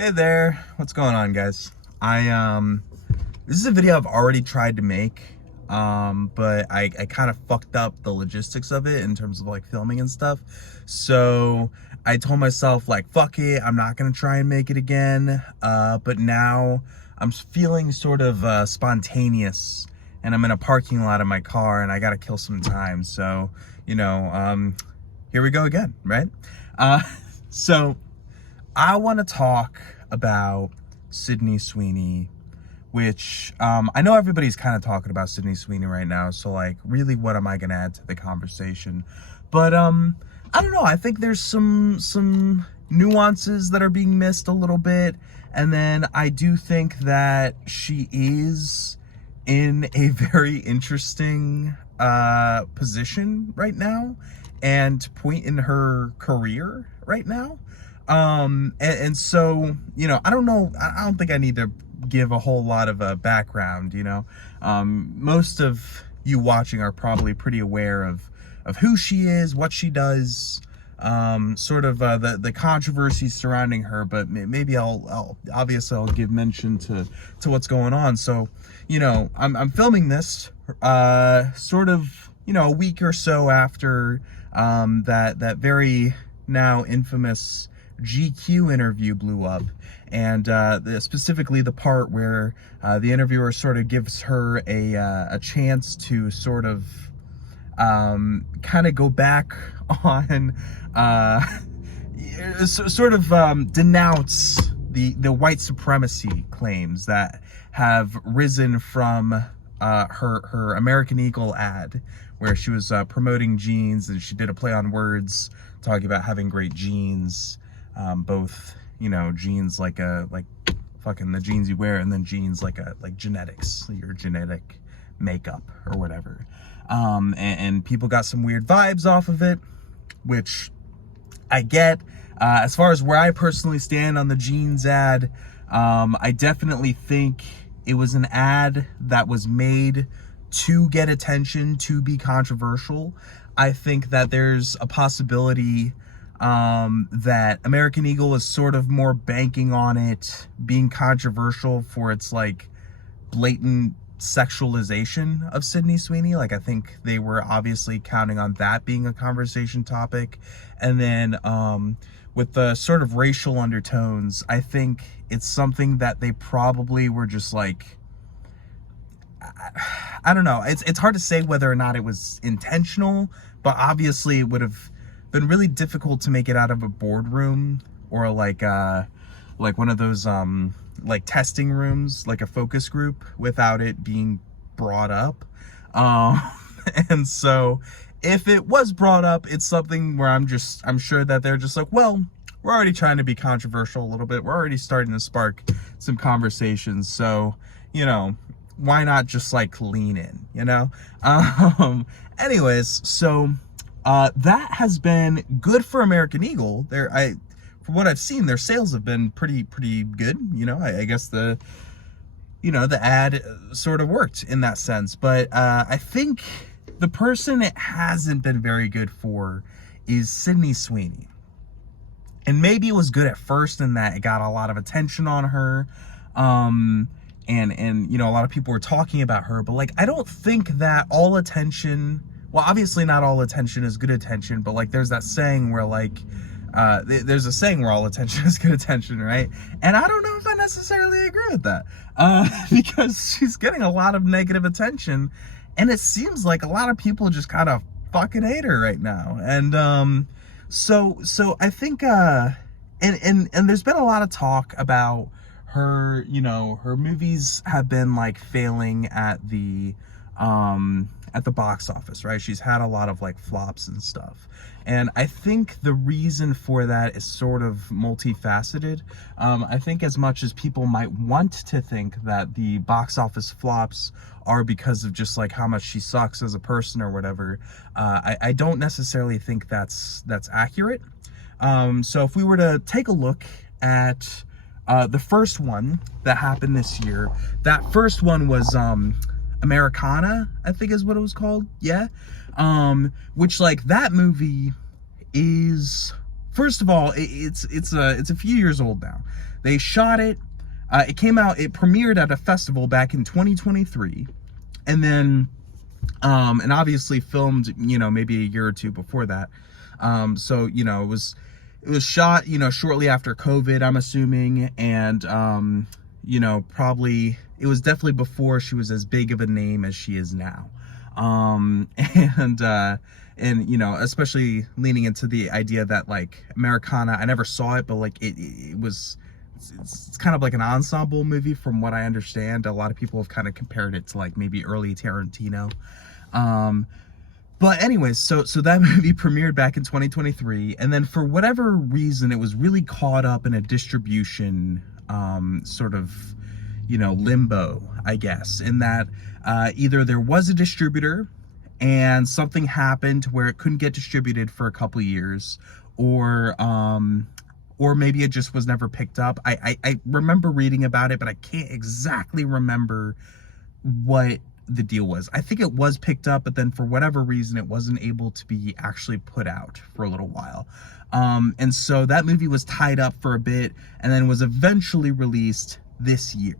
Hey there, what's going on, guys? This is a video I've already tried to make, but I kind of fucked up the logistics of it in terms of like filming and stuff. So I told myself like, fuck it, I'm not gonna try and make it again. But now I'm feeling sort of spontaneous, and I'm in a parking lot of my car, and I gotta kill some time. So here we go again, right? So I want to talk about Sydney Sweeney, which I know everybody's kind of talking about Sydney Sweeney right now. So like, really, what am I going to add to the conversation? But I don't know. I think there's some nuances that are being missed a little bit. And then I do think that she is in a very interesting position right now and point in her career right now. And so, I don't know, I don't think I need to give a whole lot of background, most of you watching are probably pretty aware of who she is, what she does, sort of, the controversies surrounding her, but maybe I'll give mention to what's going on. So, I'm filming this, sort of, a week or so after, that very now infamous GQ interview blew up, and specifically the part where the interviewer sort of gives her a chance to sort of kind of go back on sort of denounce the white supremacy claims that have risen from her American Eagle ad, where she was promoting jeans, and she did a play on words talking about having great jeans. Both, jeans like fucking the jeans you wear, and then jeans like genetics, your genetic makeup or whatever. And people got some weird vibes off of it, which I get. As far as where I personally stand on the jeans ad, I definitely think it was an ad that was made to get attention, to be controversial. I think that there's a possibility that American Eagle is sort of more banking on it being controversial for its like blatant sexualization of Sydney Sweeney. Like, I think they were obviously counting on that being a conversation topic. And then with the sort of racial undertones, I think it's something that they probably were just like, I don't know. It's hard to say whether or not it was intentional, but obviously it would have been really difficult to make it out of a boardroom or like one of those like testing rooms, like a focus group, without it being brought up. And so if it was brought up, it's something where I'm sure that they're just like, well, we're already trying to be controversial a little bit. We're already starting to spark some conversations. So, why not just like lean in, anyways, so that has been good for American Eagle. From what I've seen, their sales have been pretty good. I guess the ad sort of worked in that sense. But I think the person it hasn't been very good for is Sydney Sweeney. And maybe it was good at first in that it got a lot of attention on her. And a lot of people were talking about her, but like, I don't think that all attention, well, obviously not all attention is good attention, but like, there's that saying where like, there's a saying where all attention is good attention, right? And I don't know if I necessarily agree with that, because she's getting a lot of negative attention, and it seems like a lot of people just kind of fucking hate her right now. And so I think, and there's been a lot of talk about her, her movies have been like failing at the box office, right? She's had a lot of like flops and stuff. And I think the reason for that is sort of multifaceted. I think as much as people might want to think that the box office flops are because of just like how much she sucks as a person or whatever, I don't necessarily think that's accurate. So if we were to take a look at the first one that happened this year, that first one was Americana, I think is what it was called. Yeah. Which like that movie is first of all, it's a few years old now. They shot it. It came out. It premiered at a festival back in 2023, and then and obviously filmed, maybe a year or two before that. So it was shot, shortly after COVID, I'm assuming, and probably it was definitely before she was as big of a name as she is now. And especially leaning into the idea that like Americana, I never saw it, but like it's kind of like an ensemble movie from what I understand. A lot of people have kind of compared it to like maybe early Tarantino. But anyways, so that movie premiered back in 2023, and then for whatever reason, it was really caught up in a distribution sort of, limbo, I guess, in that either there was a distributor and something happened where it couldn't get distributed for a couple of years, or maybe it just was never picked up. I remember reading about it, but I can't exactly remember what the deal was. I think it was picked up, but then for whatever reason, it wasn't able to be actually put out for a little while. And so that movie was tied up for a bit and then was eventually released this year.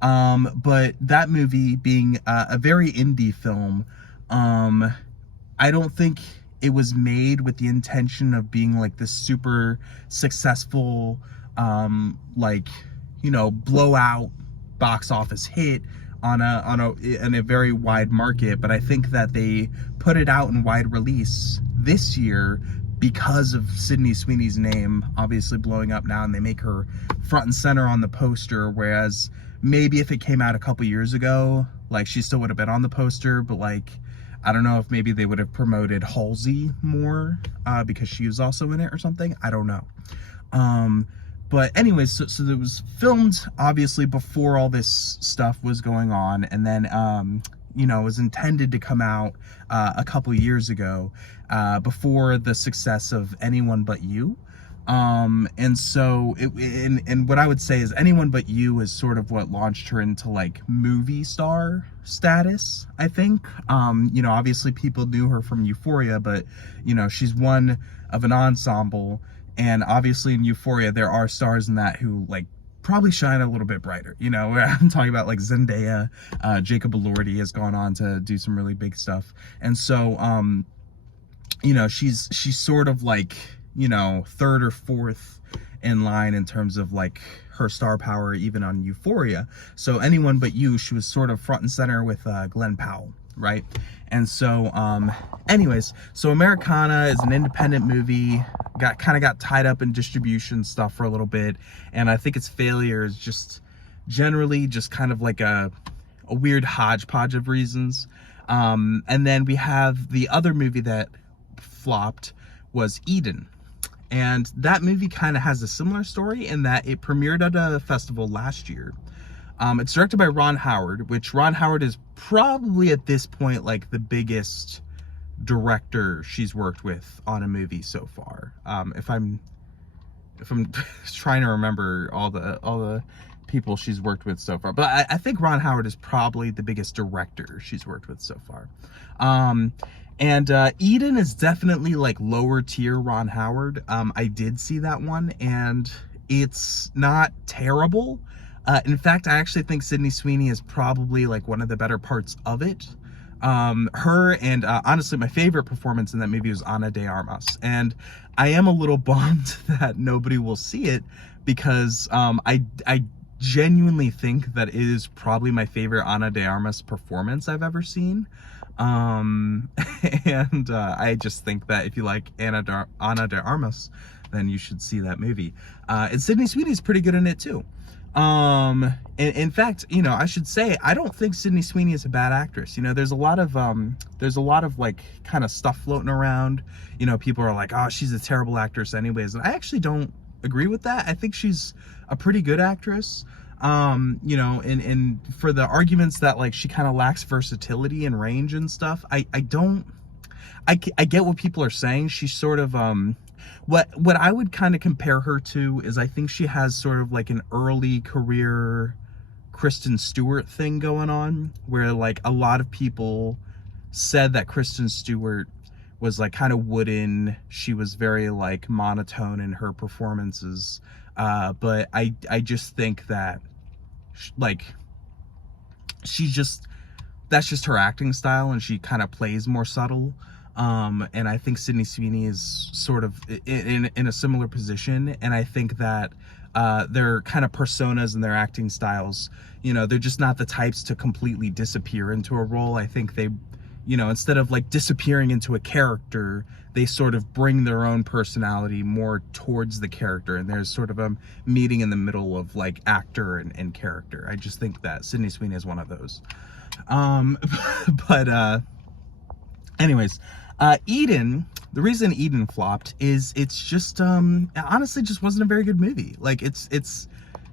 But that movie being a very indie film, I don't think it was made with the intention of being like this super successful, blowout box office hit in a very wide market. But I think that they put it out in wide release this year because of Sydney Sweeney's name obviously blowing up now, and they make her front and center on the poster, whereas maybe if it came out a couple years ago, like she still would have been on the poster, but like I don't know if maybe they would have promoted Halsey more because she was also in it or something. I don't know. But anyways, so it was filmed obviously before all this stuff was going on, and then it was intended to come out a couple years ago before the success of Anyone But You. And so and what I would say is Anyone But You is sort of what launched her into like movie star status, I think. Obviously people knew her from Euphoria, but she's one of an ensemble, and obviously in Euphoria there are stars in that who like probably shine a little bit brighter. I'm talking about like Zendaya, Jacob Elordi has gone on to do some really big stuff, and so she's sort of like third or fourth in line in terms of like her star power even on Euphoria. So Anyone But You, she was sort of front and center with Glenn Powell, right? And so anyways, so Americana is an independent movie, got tied up in distribution stuff for a little bit, and I think its failure is just generally just kind of like a weird hodgepodge of reasons. And then we have the other movie that flopped was Eden. And that movie kind of has a similar story in that it premiered at a festival last year. It's directed by Ron Howard, which Ron Howard is probably at this point like the biggest director she's worked with on a movie so far. If I'm trying to remember all the people she's worked with so far, but I think Ron Howard is probably the biggest director she's worked with so far. And Eden is definitely like lower tier Ron Howard. I did see that one, and it's not terrible. In fact, I actually think Sydney Sweeney is probably like one of the better parts of it. Her and honestly, my favorite performance in that movie was Ana de Armas, and I am a little bummed that nobody will see it because I genuinely think that it is probably my favorite Ana de Armas performance I've ever seen. And I just think that if you like Ana de Armas, then you should see that movie. And Sydney Sweeney's pretty good in it too. In fact, I should say, I don't think Sydney Sweeney is a bad actress. There's a lot of like kind of stuff floating around. People are like, oh, she's a terrible actress anyways. And I actually don't agree with that. I think she's a pretty good actress. And for the arguments that like she kind of lacks versatility and range and stuff, I get what people are saying. She's sort of, what I would kind of compare her to is I think she has sort of like an early career Kristen Stewart thing going on, where like a lot of people said that Kristen Stewart was like kind of wooden. She was very like monotone in her performances. But I just think that like she's just, that's just her acting style, and she kind of plays more subtle. And I think Sydney Sweeney is sort of in a similar position, and I think that their kind of personas and their acting styles, you know, they're just not the types to completely disappear into a role. I think they, you know, instead of like disappearing into a character, they sort of bring their own personality more towards the character, and there's sort of a meeting in the middle of like actor and character. I just think that Sydney Sweeney is one of those. But anyways, Eden, the reason Eden flopped is it's just honestly just wasn't a very good movie. Like it's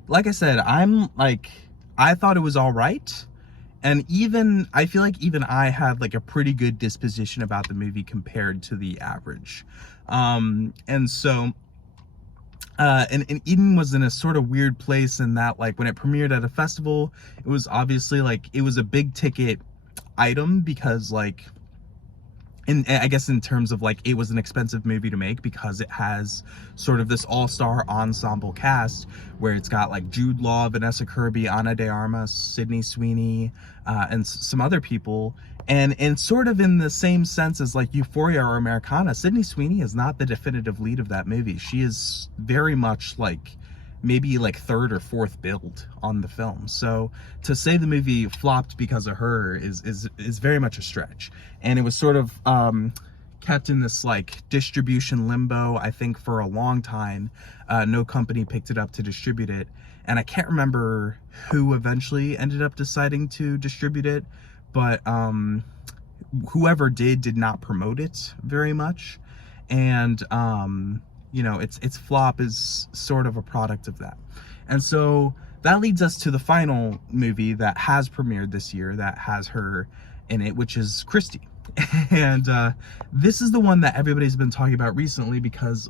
like I said, I thought it was all right, and even I feel like even I had like a pretty good disposition about the movie compared to the average. And so and Eden was in a sort of weird place in that, like, when it premiered at a festival, it was obviously like, it was a big ticket item because like, I guess in terms of like, it was an expensive movie to make because it has sort of this all-star ensemble cast where it's got like Jude Law, Vanessa Kirby, Ana de Armas, Sydney Sweeney, and some other people. And sort of in the same sense as like Euphoria or Americana, Sydney Sweeney is not the definitive lead of that movie. She is very much like maybe like third or fourth build on the film. So to say the movie flopped because of her is very much a stretch. And it was sort of kept in this like distribution limbo, I think, for a long time. No company picked it up to distribute it. And I can't remember who eventually ended up deciding to distribute it, but whoever did not promote it very much. And you know, its flop is sort of a product of that. And so that leads us to the final movie that has premiered this year that has her in it, which is Christy. And this is the one that everybody's been talking about recently because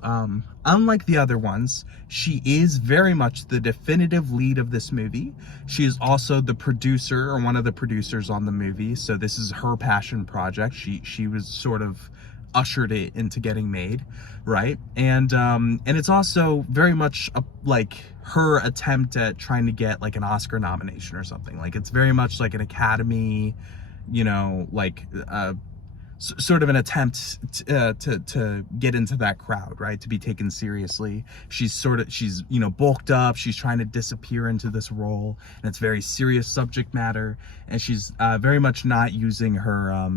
unlike the other ones, she is very much the definitive lead of this movie. She is also the producer, or one of the producers on the movie, so this is her passion project. She was sort of ushered it into getting made, right? And it's also very much like her attempt at trying to get like an Oscar nomination or something. Like, it's very much like an Academy, you know, like sort of an attempt to get into that crowd, right? To be taken seriously. She's you know, bulked up. She's trying to disappear into this role, and it's very serious subject matter. And she's very much not using her,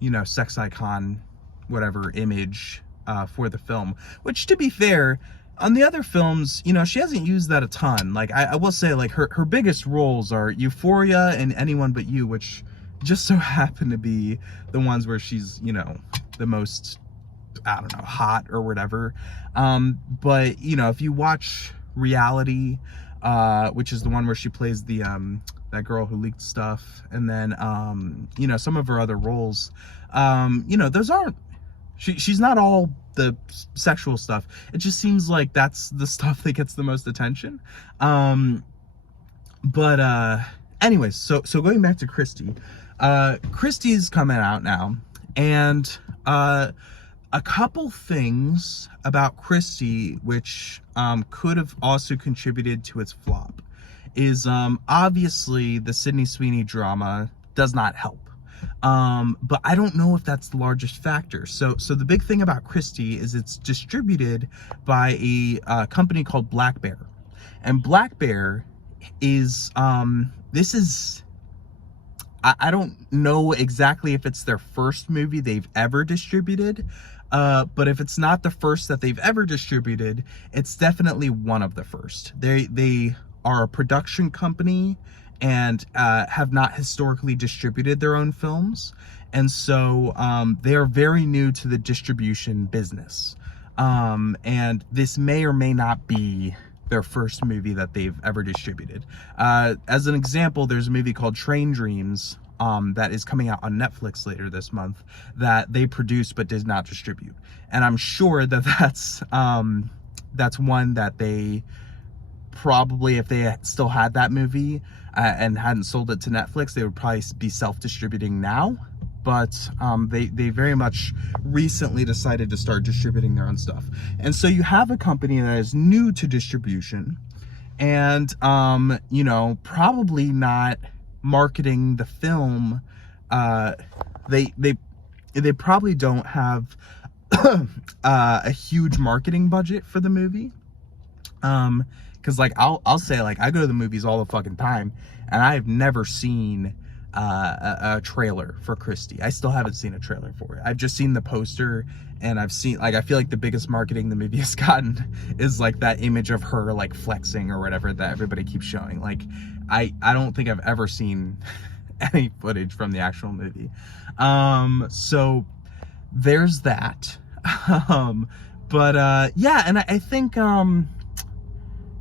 you know, sex icon, whatever image for the film, which, to be fair, on the other films, you know, she hasn't used that a ton. Like, I will say, like, her biggest roles are Euphoria and Anyone But You, which just so happen to be the ones where she's, you know, the most, I don't know, hot or whatever. But, you know, if you watch Reality, which is the one where she plays the that girl who leaked stuff, and then you know, some of her other roles, you know, those aren't, she's not all the sexual stuff. It just seems like that's the stuff that gets the most attention. But anyways, so going back to Christy, Christy's coming out now, and a couple things about Christy which could have also contributed to its flop is obviously the Sydney Sweeney drama does not help. But I don't know if that's the largest factor. So the big thing about Christy is it's distributed by a company called Black Bear. And Black Bear is, this is, I don't know exactly if it's their first movie they've ever distributed, but if it's not the first that they've ever distributed, it's definitely one of the first. They are a production company and have not historically distributed their own films, and so they are very new to the distribution business, and this may or may not be their first movie that they've ever distributed. As an example, there's a movie called Train Dreams that is coming out on Netflix later this month that they produced but did not distribute, and I'm sure that that's one that they probably, if they still had that movie and hadn't sold it to Netflix, they would probably be self-distributing now. but they very much recently decided to start distributing their own stuff. And so you have a company that is new to distribution, and you know, probably not marketing the film. They probably don't have a huge marketing budget for the movie. Because like I'll say, like, I go to the movies all the fucking time, and I've never seen a trailer for Christie. I still haven't seen a trailer for it. I've just seen the poster, and I've seen, like, I feel like the biggest marketing the movie has gotten is like that image of her like flexing or whatever that everybody keeps showing. Like, I don't think I've ever seen any footage from the actual movie. So there's that. Yeah, and I think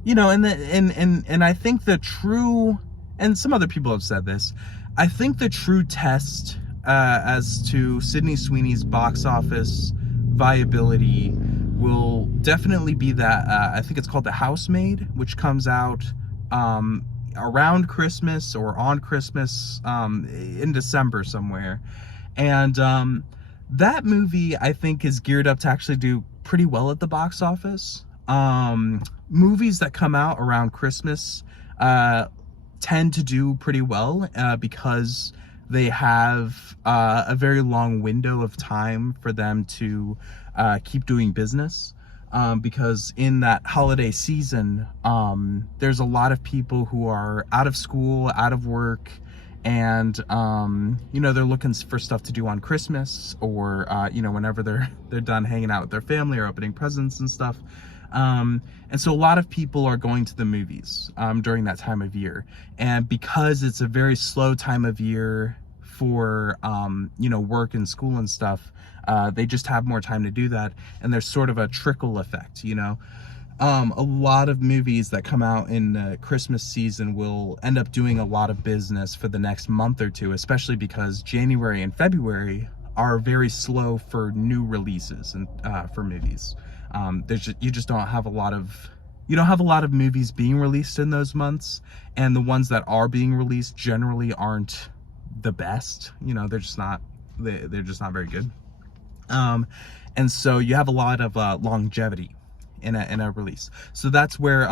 you know, and I think the true, and some other people have said this, I think the true test as to Sydney Sweeney's box office viability will definitely be that I think it's called The Housemaid, which comes out around Christmas or on Christmas, in December somewhere. And that movie, I think, is geared up to actually do pretty well at the box office. Movies that come out around Christmas tend to do pretty well because they have a very long window of time for them to keep doing business. Because in that holiday season, there's a lot of people who are out of school, out of work, and you know, they're looking for stuff to do on Christmas, or you know, whenever they're done hanging out with their family or opening presents and stuff. And so a lot of people are going to the movies during that time of year, and because it's a very slow time of year for you know, work and school and stuff, they just have more time to do that, and there's sort of a trickle effect, you know. A lot of movies that come out in the Christmas season will end up doing a lot of business for the next month or two, especially because January and February are very slow for new releases and for movies. You don't have a lot of movies being released in those months, and the ones that are being released generally aren't the best. You know, they're just not very good. And so you have a lot of longevity in a release. So that's where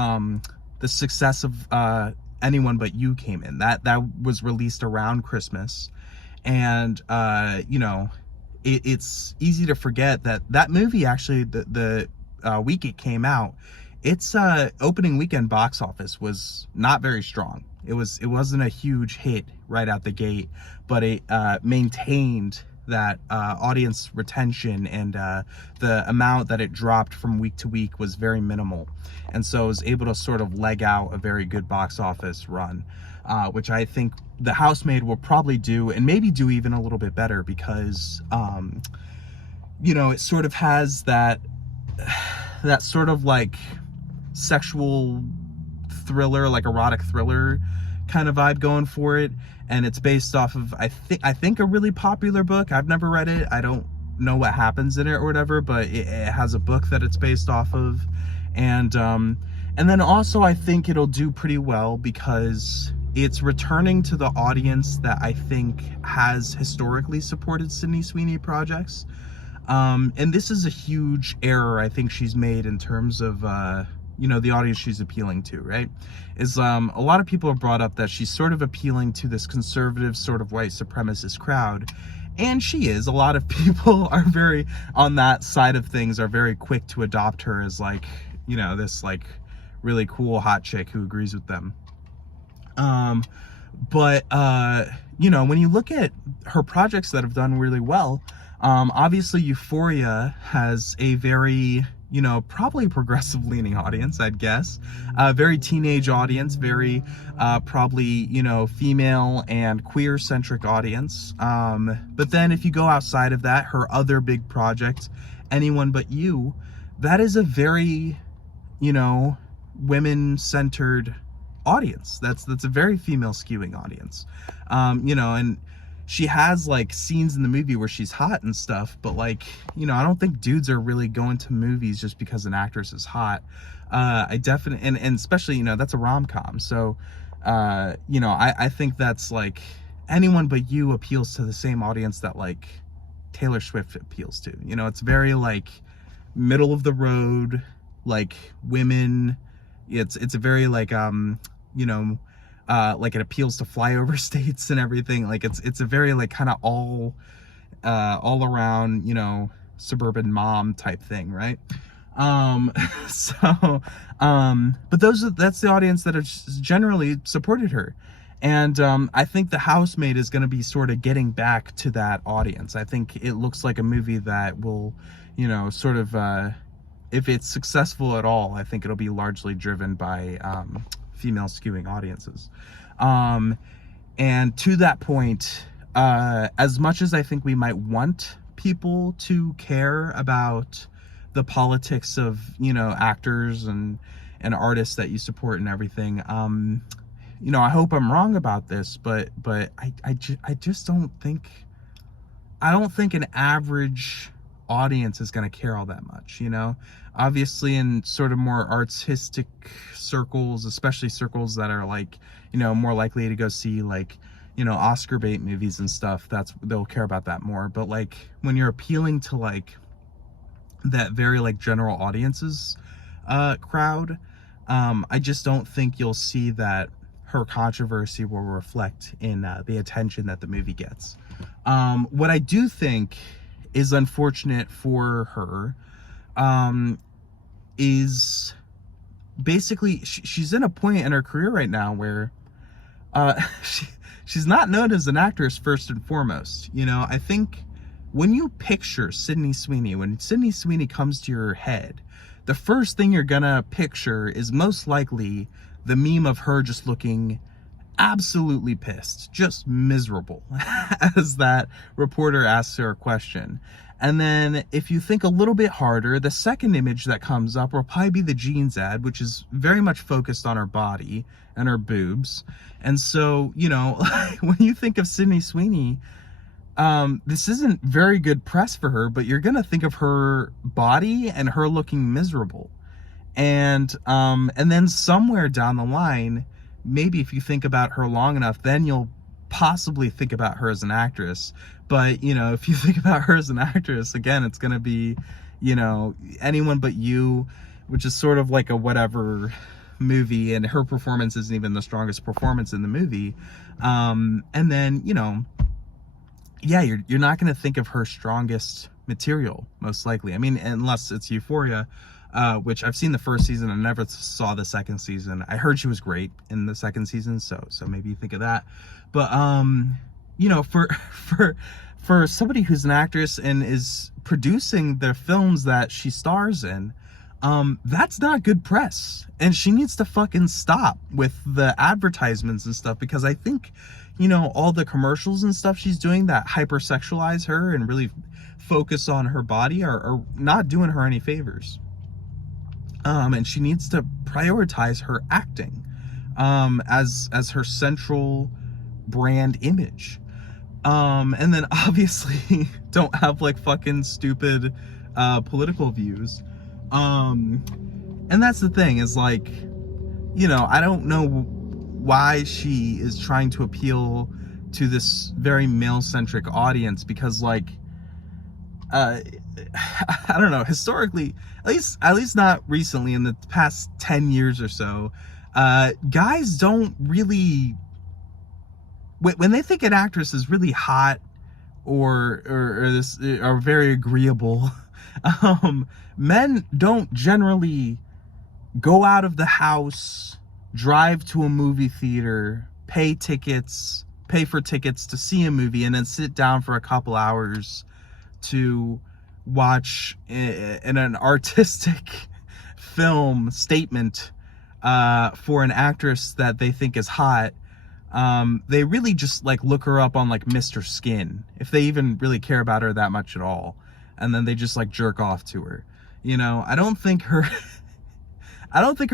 the success of Anyone But You came in. That was released around Christmas, and you know, it's easy to forget that movie actually, the week it came out, its opening weekend box office was not very strong. It wasn't a huge hit right out the gate, but it maintained that audience retention, and the amount that it dropped from week to week was very minimal, and so it was able to sort of leg out a very good box office run, which I think The Housemaid will probably do, and maybe do even a little bit better, because you know, it sort of has that sort of like sexual thriller, like erotic thriller kind of vibe going for it. And it's based off of, I think a really popular book. I've never read it. I don't know what happens in it or whatever, but it has a book that it's based off of. And then also I think it'll do pretty well because it's returning to the audience that I think has historically supported Sydney Sweeney projects. And this is a huge error I think she's made in terms of, you know, the audience she's appealing to, right? Is a lot of people have brought up that she's sort of appealing to this conservative sort of white supremacist crowd, and she is. A lot of people are very on that side of things, are very quick to adopt her as, like, you know, this like really cool hot chick who agrees with them. But you know, when you look at her projects that have done really well, obviously Euphoria has a very, you know, probably progressive leaning audience, I'd guess. Very teenage audience, very probably, you know, female and queer centric audience. But then if you go outside of that, her other big project, Anyone But You, that is a very, you know, women centered audience. That's a very female skewing audience. You know, and she has like scenes in the movie where she's hot and stuff, but like, you know, I don't think dudes are really going to movies just because an actress is hot. I definitely, and especially, you know, that's a rom-com. So, you know, I think that's like Anyone But You appeals to the same audience that like Taylor Swift appeals to. You know, it's very like middle of the road, like women. It's a very like you know, like it appeals to flyover states and everything. Like it's a very like kind of all around, you know, suburban mom type thing, right? So but that's the audience that has generally supported her. And I think The Housemaid is going to be sort of getting back to that audience. I think it looks like a movie that will, you know, sort of, if it's successful at all, I think it'll be largely driven by female skewing audiences. And to that point, as much as I think we might want people to care about the politics of, you know, actors and artists that you support and everything, you know, I hope I'm wrong about this, but I just don't think, an average audience is going to care all that much, you know? Obviously in sort of more artistic circles, especially circles that are like, you know, more likely to go see like, you know, Oscar bait movies and stuff, they'll care about that more. But like when you're appealing to like that very like general audiences crowd, I just don't think you'll see that her controversy will reflect in the attention that the movie gets. What I do think is unfortunate for her is basically she's in a point in her career right now where she's not known as an actress first and foremost. You know, I think when you picture Sydney Sweeney, when Sydney Sweeney comes to your head, the first thing you're gonna picture is most likely the meme of her just looking absolutely pissed, just miserable, as that reporter asks her a question. And then if you think a little bit harder, the second image that comes up will probably be the jeans ad, which is very much focused on her body and her boobs. And so, you know, when you think of Sydney Sweeney, this isn't very good press for her, but you're gonna think of her body and her looking miserable. And then somewhere down the line, maybe if you think about her long enough, then you'll possibly think about her as an actress. But, you know, if you think about her as an actress, again, it's going to be, you know, Anyone But You, which is sort of like a whatever movie, and her performance isn't even the strongest performance in the movie. And then, you know, yeah, you're not going to think of her strongest material, most likely. I mean, unless it's Euphoria, which I've seen the first season and never saw the second season. I heard she was great in the second season, so maybe you think of that. But you know, for somebody who's an actress and is producing the films that she stars in, that's not good press, and she needs to fucking stop with the advertisements and stuff, because I think, you know, all the commercials and stuff she's doing that hypersexualize her and really focus on her body are not doing her any favors. And she needs to prioritize her acting as her central brand image. And then obviously don't have like fucking stupid political views. And that's the thing, is like, you know, I don't know why she is trying to appeal to this very male-centric audience, because like I don't know, historically, at least not recently, in the past 10 years or so, guys don't really, when they think an actress is really hot or very agreeable, men don't generally go out of the house, drive to a movie theater, pay for tickets to see a movie, and then sit down for a couple hours to watch in an artistic film statement for an actress that they think is hot. They really just like look her up on like Mr. Skin, if they even really care about her that much at all, and then they just like jerk off to her. You know, I don't think her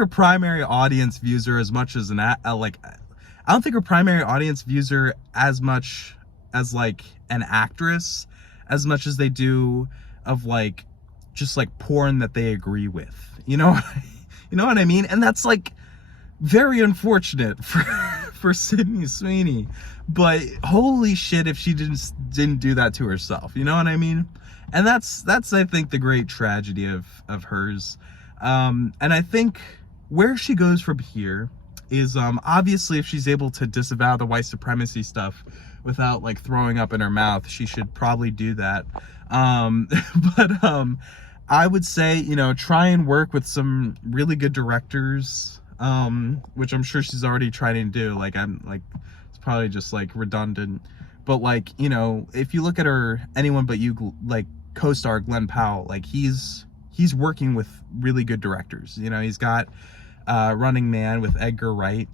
primary audience views her as much as I don't think her primary audience views her as much as like an actress, as much as they do of like just like porn that they agree with. You know what I mean? And that's like very unfortunate for Sydney Sweeney, but holy shit if she didn't do that to herself, you know what I mean? And that's I think the great tragedy of hers. And I think where she goes from here is obviously if she's able to disavow the white supremacy stuff without like throwing up in her mouth, she should probably do that. But I would say, you know, try and work with some really good directors, which I'm sure she's already trying to do. Like, it's probably just like redundant, but like, you know, if you look at her Anyone But You like co-star Glenn Powell, like he's working with really good directors. You know, he's got Running Man with Edgar Wright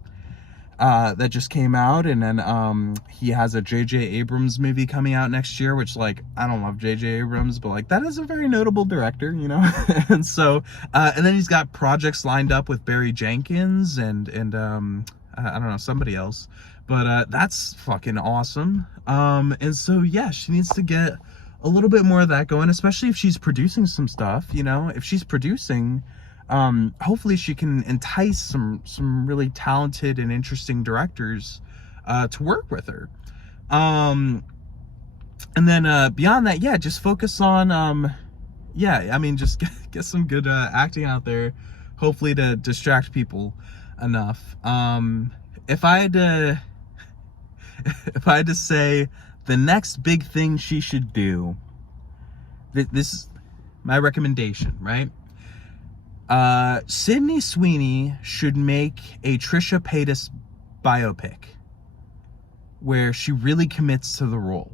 that just came out, and then he has a J.J. Abrams movie coming out next year, which, like, I don't love J.J. Abrams, but like that is a very notable director, you know. And so and then he's got projects lined up with Barry Jenkins and I don't know, somebody else, but that's fucking awesome. And so yeah, she needs to get a little bit more of that going, especially if she's producing some stuff, you know. If she's producing, hopefully she can entice some really talented and interesting directors to work with her. And then beyond that, yeah, just focus on yeah, I mean, just get some good acting out there, hopefully to distract people enough. If I had to say the next big thing she should do, this is my recommendation, right? Sydney Sweeney should make a Trisha Paytas biopic where she really commits to the role.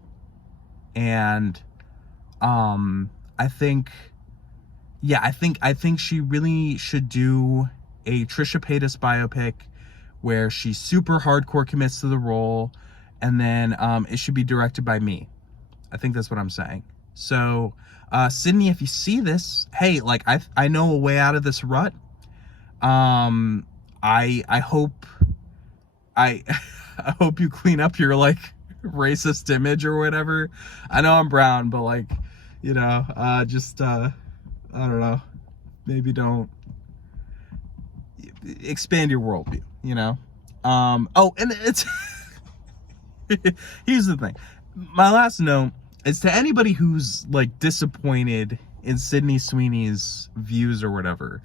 And I think she really should do a Trisha Paytas biopic where she super hardcore commits to the role, and then it should be directed by me. I think that's what I'm saying. So Sydney, if you see this, hey, like I know a way out of this rut. I hope I hope you clean up your like racist image or whatever. I know I'm brown, but like, you know, just I don't know, maybe don't expand your worldview, you know. Oh, and it's here's the thing. My last note is to anybody who's like disappointed in Sydney Sweeney's views or whatever.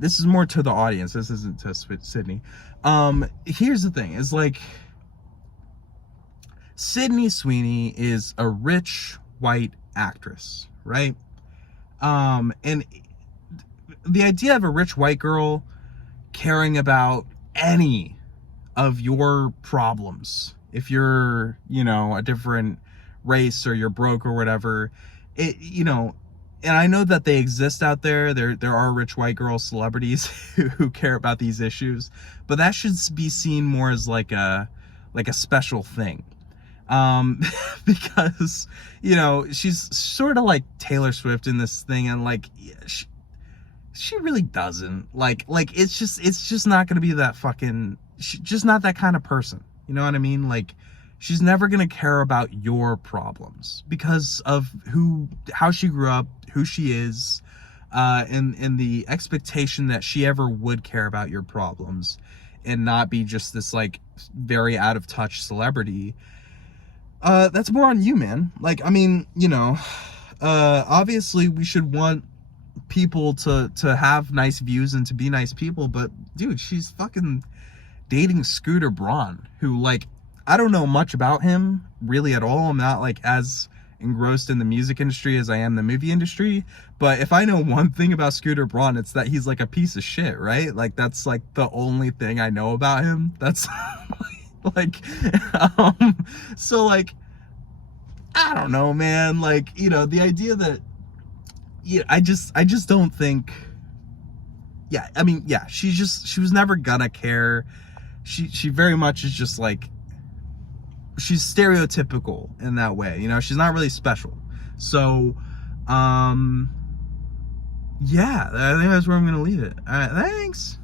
This is more to the audience. This isn't to Sydney. Here's the thing, is like Sydney Sweeney is a rich white actress, right? And the idea of a rich white girl caring about any of your problems, if you're, you know, a different race or you're broke or whatever, it, you know, and I know that they exist out there. There are rich white girl celebrities who care about these issues, but that should be seen more as like a special thing. Because, you know, she's sort of like Taylor Swift in this thing, and like she really doesn't like it's just not gonna be that fucking, she's just not that kind of person, you know what I mean? Like, she's never gonna care about your problems because of how she grew up, who she is, and the expectation that she ever would care about your problems and not be just this like very out of touch celebrity. That's more on you, man. Like, I mean, you know, obviously we should want people to have nice views and to be nice people, but dude, she's fucking dating Scooter Braun, who, like, I don't know much about him really at all. I'm not like as engrossed in the music industry as I am the movie industry, but if I know one thing about Scooter Braun, it's that he's like a piece of shit, right? Like, that's like the only thing I know about him. That's like, so like, I don't know, man. Like, you know, the idea that, yeah, I just don't think, yeah, I mean, yeah, she was never gonna care. She very much is just like, she's stereotypical in that way, you know. She's not really special. So yeah, I think that's where I'm gonna leave it. All right, thanks.